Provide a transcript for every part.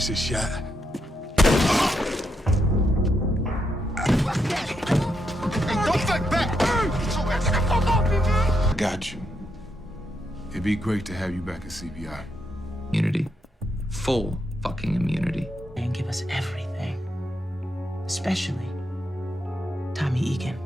piece of shit. Don't fight back! I got you. It'd be great to have you back at CBI. Immunity. Full fucking immunity. And give us everything. Especially Tommy Egan.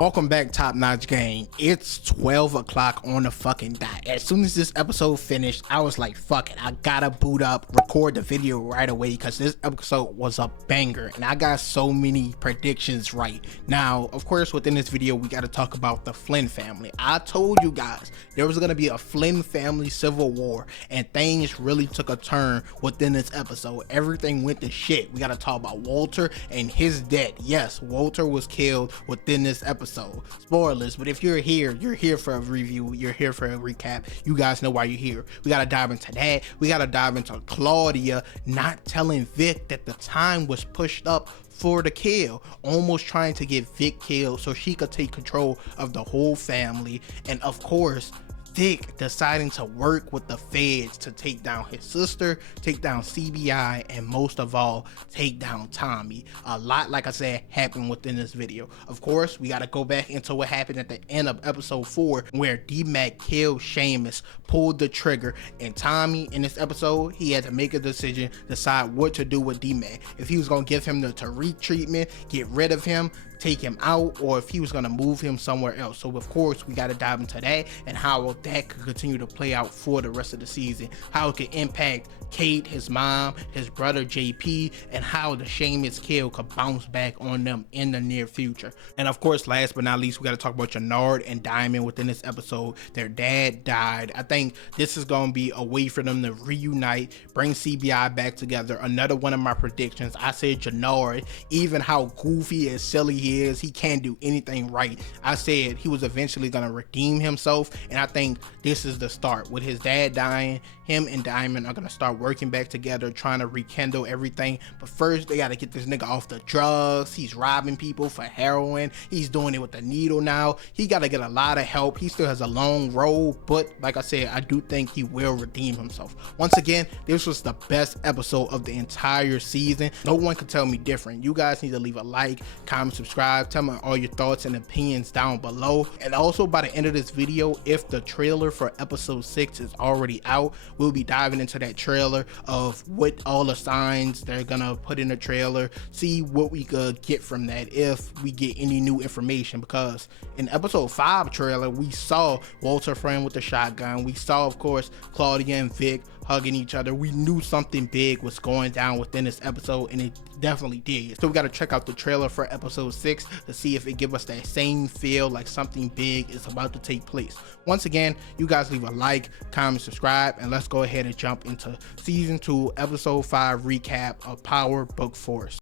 Welcome back, Top Notch Gang. It's 12 o'clock on the fucking dot. As soon as this episode finished, I was like, fuck it, I gotta boot up, record the video right away, because this episode was a banger and I got so many predictions right. Now, of course, within this video, we gotta talk about the Flynn family. I told you guys there was gonna be a Flynn family civil war, and things really took a turn within this episode. Everything went to shit. We gotta talk about Walter and his death. Yes, Walter was killed within this episode. Spoilers, but if you're here for a review, you're here for a recap. You guys know why you're here. We gotta dive into that. We gotta dive into Claudia not telling Vic that the time was pushed up for the kill, almost trying to get Vic killed so she could take control of the whole family. And of course, Vic deciding to work with the feds to take down his sister, take down CBI, and most of all, take down Tommy. A lot, like I said, happened within this video. Of course, we got to go back into what happened at the end of episode 4, where D-Mac killed Seamus, pulled the trigger, and Tommy, in this episode, he had to make a decision, decide what to do with D-Mac. If he was going to give him the Tariq treatment, get rid of him, take him out, or if he was going to move him somewhere else. So of course we got to dive into that and how that could continue to play out for the rest of the season, how it could impact Kate, his mom, his brother JP, and how the Seamus kill could bounce back on them in the near future. And of course, last but not least, we got to talk about Jenard and Diamond within this episode. Their dad died. I think this is going to be a way for them to reunite, bring CBI back together. Another one of my predictions, I said Jenard, even how goofy and silly he is, he can't do anything right. I said he was eventually going to redeem himself, and I think this is the start. With his dad dying, him and Diamond are going to start working back together, trying to rekindle everything. But first, they got to get this nigga off the drugs. He's robbing people for heroin. He's doing it with the needle now. He got to get a lot of help. He still has a long road, but like I said, I do think he will redeem himself. Once again, this was the best episode of the entire season. No one can tell me different. You guys need to leave a like, comment, subscribe, tell me all your thoughts and opinions down below. And also, by the end of this video, if the trailer for episode 6 is already out, we'll be diving into that trailer of what all the signs they're gonna put in the trailer, see what we could get from that, if we get any new information. Because in episode 5 trailer, we saw Walter friend with the shotgun. We saw, of course, Claudia and Vic hugging each other. We knew something big was going down within this episode, and it definitely did. So we got to check out the trailer for episode 6 to see if it gives us that same feel like something big is about to take place. Once again, you guys leave a like, comment, subscribe, and let's go ahead and jump into season 2 episode 5 recap of Power Book Force.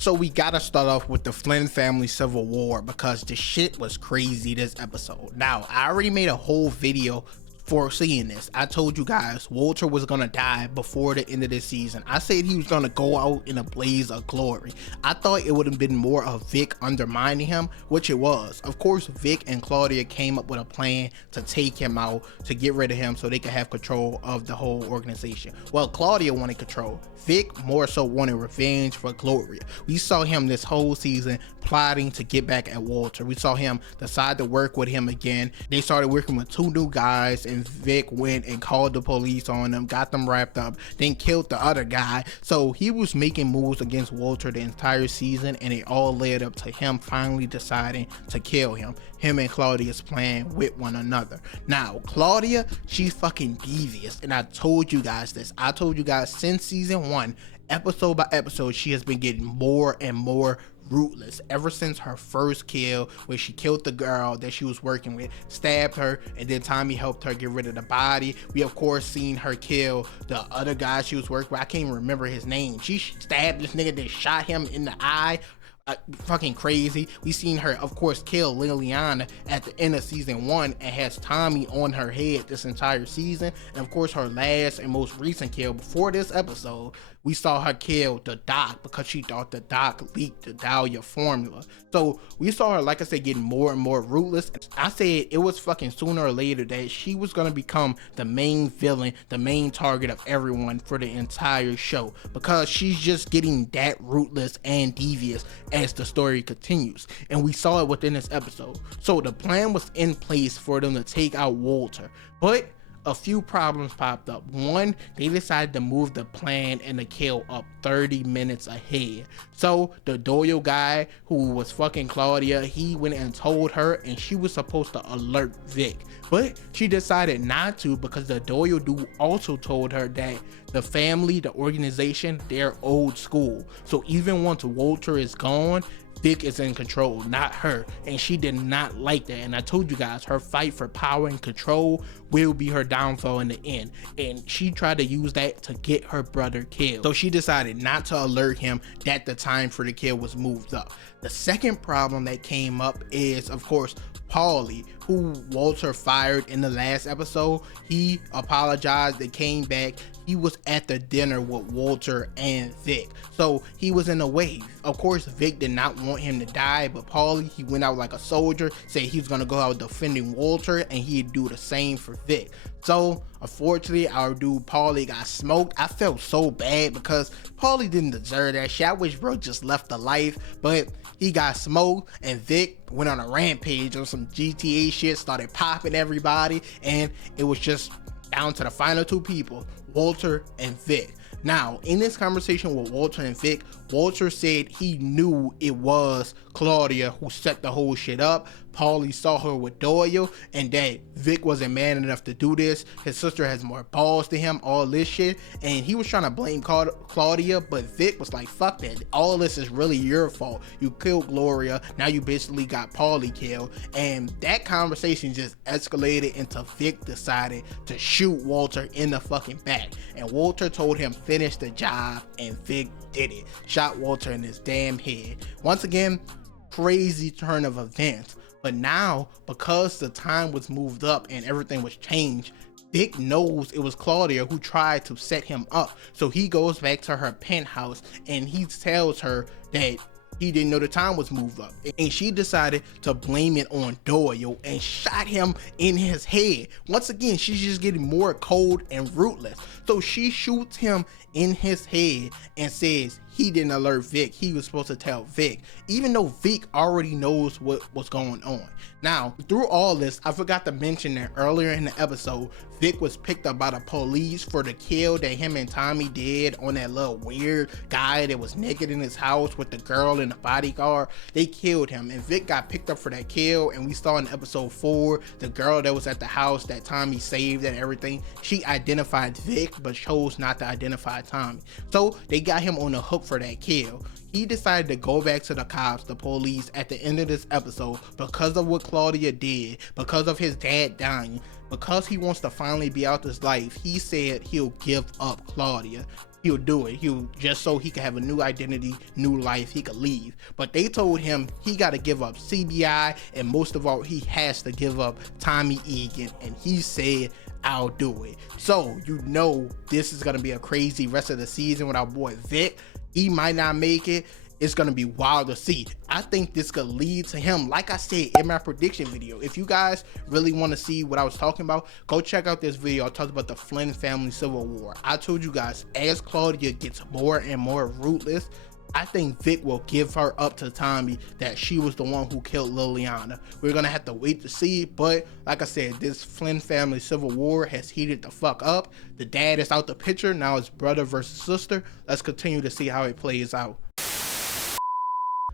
So we gotta start off with the Flynn family civil war, because the shit was crazy this episode. Now, I already made a whole video foreseeing this. I told you guys Walter was gonna die before the end of this season. I said he was gonna go out in a blaze of glory. I thought it would have been more of Vic undermining him, which it was. Of course, Vic and Claudia came up with a plan to take him out, to get rid of him so they could have control of the whole organization. Well, Claudia wanted control. Vic more so wanted revenge for Gloria. We saw him this whole season plotting to get back at Walter. We saw him decide to work with him again. They started working with 2 new guys, and Vic went and called the police on them, got them wrapped up, then killed the other guy. So he was making moves against Walter the entire season, and it all led up to him finally deciding to kill him. Him and Claudia's playing with one another. Now, Claudia, she's fucking devious, and I told you guys this. I told you guys since season 1, episode by episode, she has been getting more and more ruthless. Ever since her first kill, where she killed the girl that she was working with, stabbed her, and then Tommy helped her get rid of the body. We of course seen her kill the other guy she was working with. I can't even remember his name. She stabbed this nigga, then shot him in the eye. fucking crazy. We seen her, of course, kill Liliana at the end of season 1 and has Tommy on her head this entire season. And of course, her last and most recent kill before this episode, we saw her kill the doc because she thought the doc leaked the Dahlia formula. So we saw her, like I said, getting more and more ruthless. I said it was fucking sooner or later that she was gonna become the main villain, the main target of everyone for the entire show, because she's just getting that ruthless and devious as the story continues, and we saw it within this episode. So the plan was in place for them to take out Walter, but a few problems popped up. One, they decided to move the plan and the kill up 30 minutes ahead. So the Doyle guy who was fucking Claudia, he went and told her, and she was supposed to alert Vic, but she decided not to because the Doyle dude also told her that the family, the organization, they're old school. So even once Walter is gone, Vic is in control, not her, and she did not like that. And I told you guys, her fight for power and control will be her downfall in the end, and she tried to use that to get her brother killed. So she decided not to alert him that the time for the kill was moved up. The second problem that came up is, of course, Paulie, who Walter fired in the last episode. He apologized and came back. He was at the dinner with Walter and Vic, so he was in a wave. Of course, Vic did not want him to die, but Paulie, he went out like a soldier, said he was gonna go out defending Walter, and he'd do the same for Vic. So unfortunately, our dude Paulie got smoked. I felt so bad because Paulie didn't deserve that shit. I wish bro just left the life, but he got smoked, and Vic went on a rampage on some GTA shit, started popping everybody, and it was just down to the final two people, Walter and Vic. Now, in this conversation with Walter and Vic, Walter said he knew it was Claudia who set the whole shit up. Paulie saw her with Doyle, and that Vic wasn't man enough to do this. His sister has more balls than him, all this shit. And he was trying to blame Claudia, but Vic was like, fuck that. All this is really your fault. You killed Gloria. Now you basically got Paulie killed. And that conversation just escalated into Vic decided to shoot Walter in the fucking back. And Walter told him finish the job, and Vic did it. Shot Walter in his damn head. Once again, crazy turn of events. But now, because the time was moved up and everything was changed, Vic knows it was Claudia who tried to set him up. So he goes back to her penthouse and he tells her that he didn't know the time was moved up, and she decided to blame it on Doyle and shot him in his head. Once again, she's just getting more cold and ruthless. So she shoots him in his head and says he didn't alert Vic. He was supposed to tell Vic, even though Vic already knows what was going on. Now, through all this, I forgot to mention that earlier in the episode, Vic was picked up by the police for the kill that him and Tommy did on that little weird guy that was naked in his house with the girl in the bodyguard. They killed him, and Vic got picked up for that kill. And we saw in episode 4, the girl that was at the house that Tommy saved and everything, she identified Vic but chose not to identify Tommy. So they got him on the hook for that kill. He decided to go back to the cops, the police, at the end of this episode because of what Claudia did, because of his dad dying, because he wants to finally be out this life. He said he'll give up Claudia. He'll do it. He'll just so he can have a new identity, new life, he could leave. But they told him he got to give up CBI, and most of all, he has to give up Tommy Egan, and he said, I'll do it. So you know this is gonna be a crazy rest of the season with our boy Vic. He might not make it. It's gonna be wild to see. I think this could lead to him, like I said in my prediction video. If you guys really want to see what I was talking about, go check out this video. I talked about the Flynn family civil war. I told you guys, as Claudia gets more and more ruthless, I think Vic will give her up to Tommy that she was the one who killed Liliana. We're gonna have to wait to see, but like I said, this Flynn family civil war has heated the fuck up. The dad is out the picture, now it's brother versus sister. Let's continue to see how it plays out.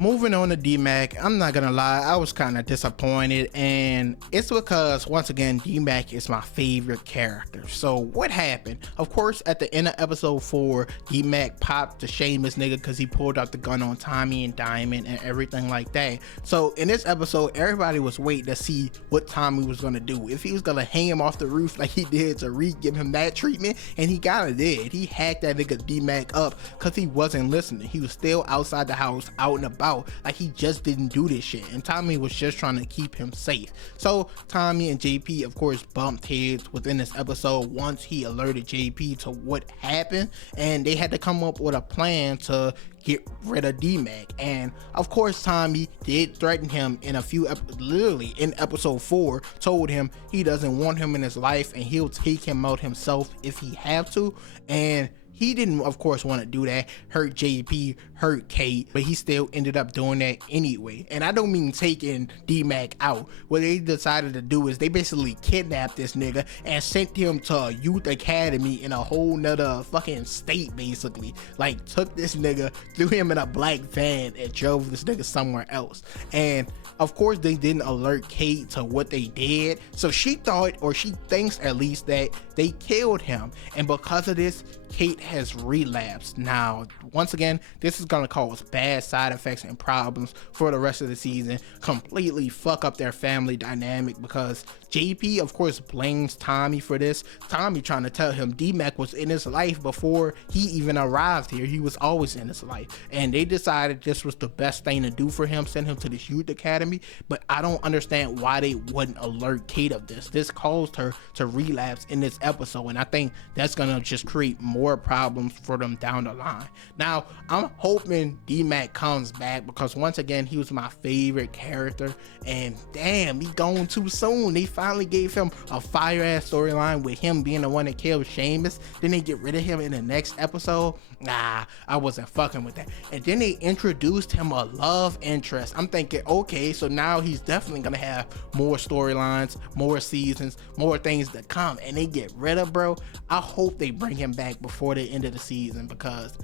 Moving on to D-Mac, I'm not gonna lie, I was kind of disappointed, and it's because, once again, D-Mac is my favorite character. So what happened? Of course, at the end of episode 4, D-Mac popped the shameless nigga because he pulled out the gun on Tommy and Diamond and everything like that. So in this episode, everybody was waiting to see what Tommy was gonna do. If he was gonna hang him off the roof like he did to give him that treatment, and he kinda did. He hacked that nigga D-Mac up because he wasn't listening. He was still outside the house, out and about. out like he just didn't do this shit, and Tommy was just trying to keep him safe. So Tommy and JP of course bumped heads within this episode once he alerted JP to what happened, and they had to come up with a plan to get rid of D-Mac. And of course Tommy did threaten him in a few literally in episode 4, told him he doesn't want him in his life and he'll take him out himself if he have to, and he didn't of course want to do that, hurt JP, hurt Kate, but he still ended up doing that anyway. And I don't mean taking D-Mac out. What they decided to do is they basically kidnapped this nigga and sent him to a youth academy in a whole nother fucking state, basically. Like took this nigga, threw him in a black van and drove this nigga somewhere else. And of course they didn't alert Kate to what they did, so she thought, or she thinks at least, that they killed him, and because of this Kate has relapsed. Now once again, this is gonna cause bad side effects and problems for the rest of the season, completely fuck up their family dynamic, because JP of course blames Tommy for this. Tommy trying to tell him D-Mac was in his life before he even arrived here, he was always in his life, and they decided this was the best thing to do for him, send him to this youth academy. But I don't understand why they wouldn't alert Kate of this. This caused her to relapse in this episode, and I think that's gonna just create more problems for them down the line. Now I'm hoping D-Mac comes back, because once again he was my favorite character, and damn, he gone too soon. They finally gave him a fire ass storyline with him being the one that killed Seamus, then they get rid of him in the next episode. Nah, I wasn't fucking with that. And then they introduced him a love interest. I'm thinking, okay, so now he's definitely gonna have more storylines, more seasons, more things to come, and they get rid of bro. I hope they bring him back before the end of the season, because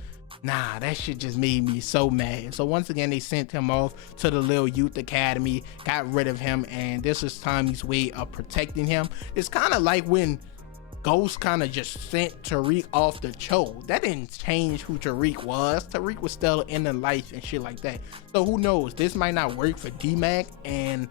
nah, that shit just made me so mad. So once again they sent him off to the little youth academy, got rid of him, and this is Tommy's way of protecting him. It's kind of like when Ghost kind of just sent Tariq off the show. That didn't change who Tariq was. Tariq was still in the life and shit like that. So who knows, this might not work for D-Mac, and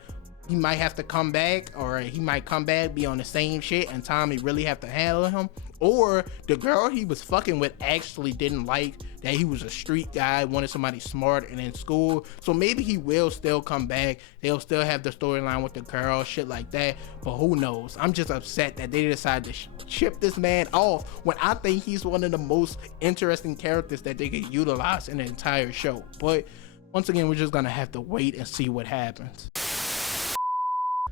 he might have to come back, or he might come back, be on the same shit, and Tommy really have to handle him. Or the girl he was fucking with actually didn't like that he was a street guy, wanted somebody smart and in school. So maybe he will still come back. They'll still have the storyline with the girl, shit like that. But who knows? I'm just upset that they decided to ship this man off when I think he's one of the most interesting characters that they could utilize in the entire show. But once again, we're just gonna have to wait and see what happens.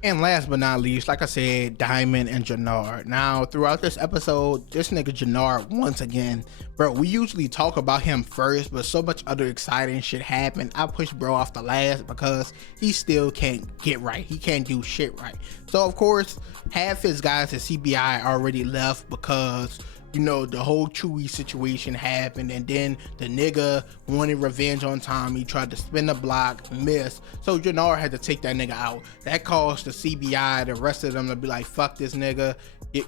And last but not least, like I said, Diamond and Jenard. Now, throughout this episode, this nigga Jenard, once again, bro, we usually talk about him first, but so much other exciting shit happened. I pushed bro off the last because he still can't get right. He can't do shit right. So, of course, half his guys at CBI already left because, you know, the whole Chewy situation happened, and then the nigga wanted revenge on Tommy, tried to spin the block, missed, so Jenard had to take that nigga out. That caused the CBI, the rest of them, to be like, fuck this nigga.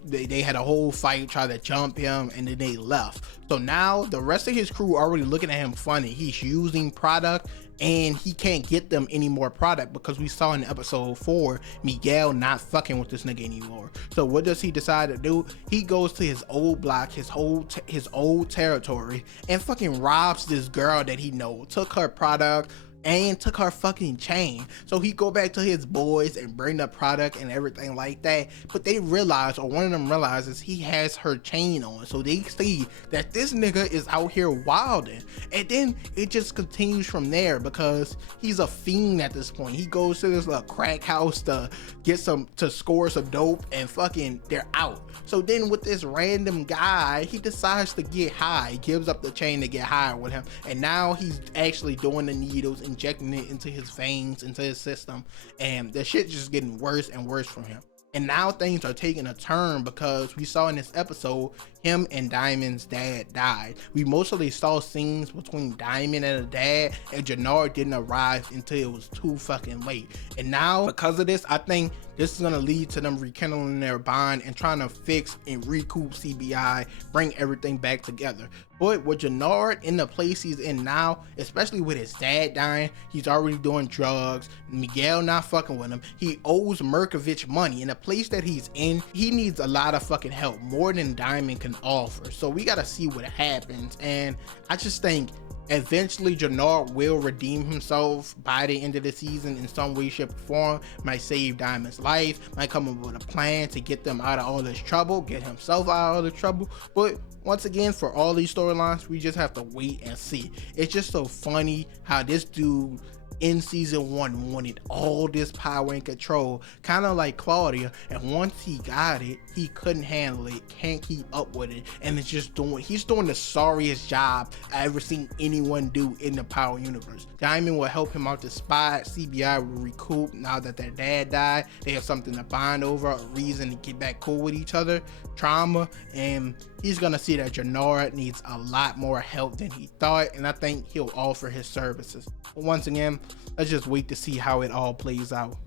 They had a whole fight, tried to jump him, and then they left. So now the rest of his crew already looking at him funny. He's using product, and he can't get them any more product because we saw in episode 4 Miguel not fucking with this nigga anymore. So what does he decide to do? He goes to his old block, his old territory, and fucking robs this girl that he knows, took her product and took her fucking chain. So he go back to his boys and bring the product and everything like that, but they realize, or one of them realizes, he has her chain on. So they see that this nigga is out here wilding, and then it just continues from there because he's a fiend at this point. He goes to this little crack house to get to score some dope, and fucking they're out. So then with this random guy, he decides to get high. He gives up the chain to get high with him, and now he's actually doing the needles, injecting it into his veins, into his system, and the shit just getting worse and worse from him. And now things are taking a turn because we saw in this episode him and Diamond's dad died. We mostly saw scenes between Diamond and the dad, and Jenard didn't arrive until it was too fucking late. And now because of this, I think this is gonna lead to them rekindling their bond and trying to fix and recoup CBI, bring everything back together. But with Jenard in the place he's in now, especially with his dad dying, he's already doing drugs, Miguel not fucking with him, he owes Merkovich money. In the place that he's in, he needs a lot of fucking help, more than Diamond can offer. So we gotta see what happens, and I just think Eventually, Jenard will redeem himself by the end of the season in some way, shape, or form. Might save Diamond's life, might come up with a plan to get them out of all this trouble, get himself out of all the trouble. But once again, for all these storylines, we just have to wait and see. It's just so funny how this dude in season 1 wanted all this power and control, kind of like Claudia, and once he got it, he couldn't handle it, can't keep up with it, and he's doing the sorriest job I ever seen anyone do in the Power universe. Diamond will help him out the spot, CBI will recoup now that their dad died, they have something to bond over, a reason to get back cool with each other, trauma, and he's gonna see that Jenard needs a lot more help than he thought, and I think he'll offer his services. But once again, let's just wait to see how it all plays out.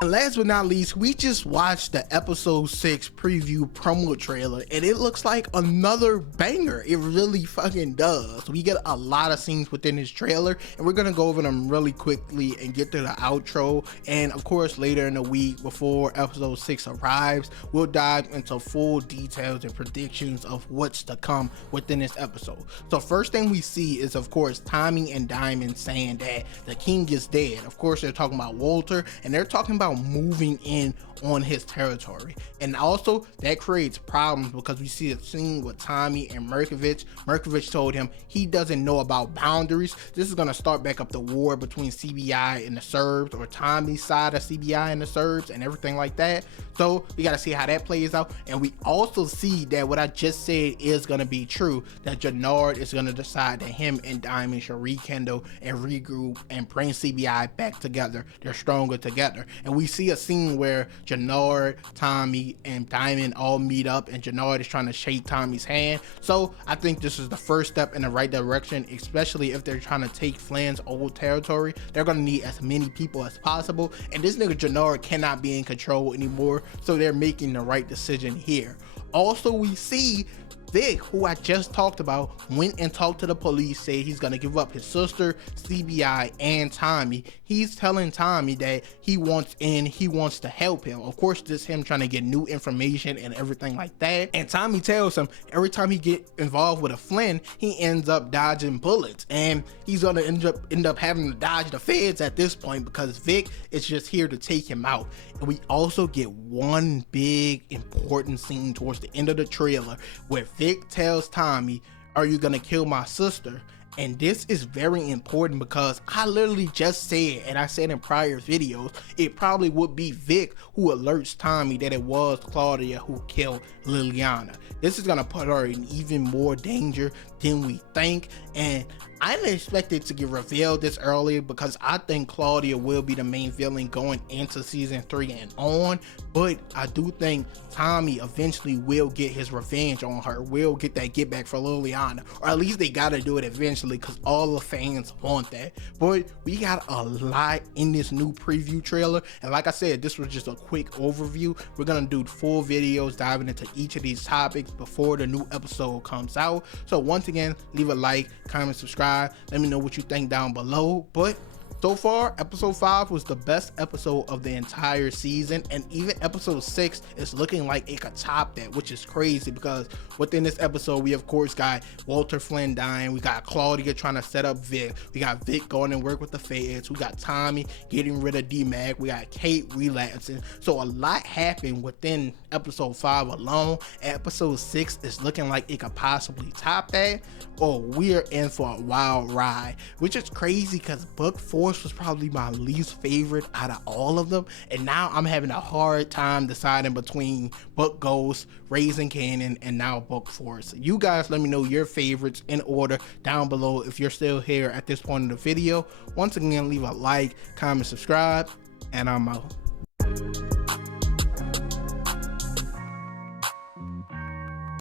And last but not least, we just watched the episode 6 preview promo trailer, and it looks like another banger. It really fucking does. We get a lot of scenes within this trailer, and we're gonna go over them really quickly and get to the outro. And of course, later in the week before episode 6 arrives, we'll dive into full details and predictions of what's to come within this episode. So first thing we see is, of course, Tommy and Diamond saying that the king is dead. Of course, they're talking about Walter, and they're talking about moving in on his territory, and also that creates problems because we see a scene with Tommy and Merkovich. Merkovich told him he doesn't know about boundaries. This is going to start back up the war between CBI and the Serbs, or Tommy's side of CBI and the Serbs, and everything like that. So we got to see how that plays out. And we also see that what I just said is going to be true, that Jenard is going to decide that him and Diamond should rekindle and regroup and bring CBI back together. They're stronger together. And we see a scene where Jenard, Tommy, and Diamond all meet up, and Jenard is trying to shake Tommy's hand. So I think this is the first step in the right direction, especially if they're trying to take Flynn's old territory. They're going to need as many people as possible, and this nigga Jenard cannot be in control anymore, so they're making the right decision here. Also, we see Vic, who I just talked about, went and talked to the police, said he's gonna give up his sister, CBI, and Tommy. He's telling Tommy that he wants in, he wants to help him. Of course, this is him trying to get new information and everything like that. And Tommy tells him every time he get involved with a Flynn, he ends up dodging bullets, and he's gonna end up having to dodge the feds at this point because Vic is just here to take him out. And we also get one big important scene towards the end of the trailer where Vic tells Tommy, "Are you gonna kill my sister?" And this is very important because I literally just said, and I said in prior videos, it probably would be Vic who alerts Tommy that it was Claudia who killed Liliana. This is gonna put her in even more danger than we think, and I didn't expect it to get revealed this early because I think Claudia will be the main villain going into season 3 and on, but I do think Tommy eventually will get his revenge on her, will get that get back for Liliana, or at least they gotta do it eventually because all the fans want that. But we got a lot in this new preview trailer, and like I said, this was just a quick overview. We're gonna do full videos diving into each of these topics before the new episode comes out. So once again, leave a like, comment, subscribe. Let me know what you think down below. But so far, episode 5 was the best episode of the entire season, and even episode 6 is looking like it could top that, which is crazy because within this episode, we of course got Walter Flynn dying, we got Claudia trying to set up Vic, we got Vic going and work with the feds, we got Tommy getting rid of D-Mac, we got Kate relapsing. So a lot happened within episode 5 alone. Episode 6 is looking like it could possibly top that, or we are in for a wild ride, which is crazy because book 4 was probably my least favorite out of all of them, and now I'm having a hard time deciding between Book Ghost, Raising Kanan, and now Book 4. So you guys let me know your favorites in order down below if you're still here at this point in the video. Once again, leave a like, comment, subscribe, and I'm out.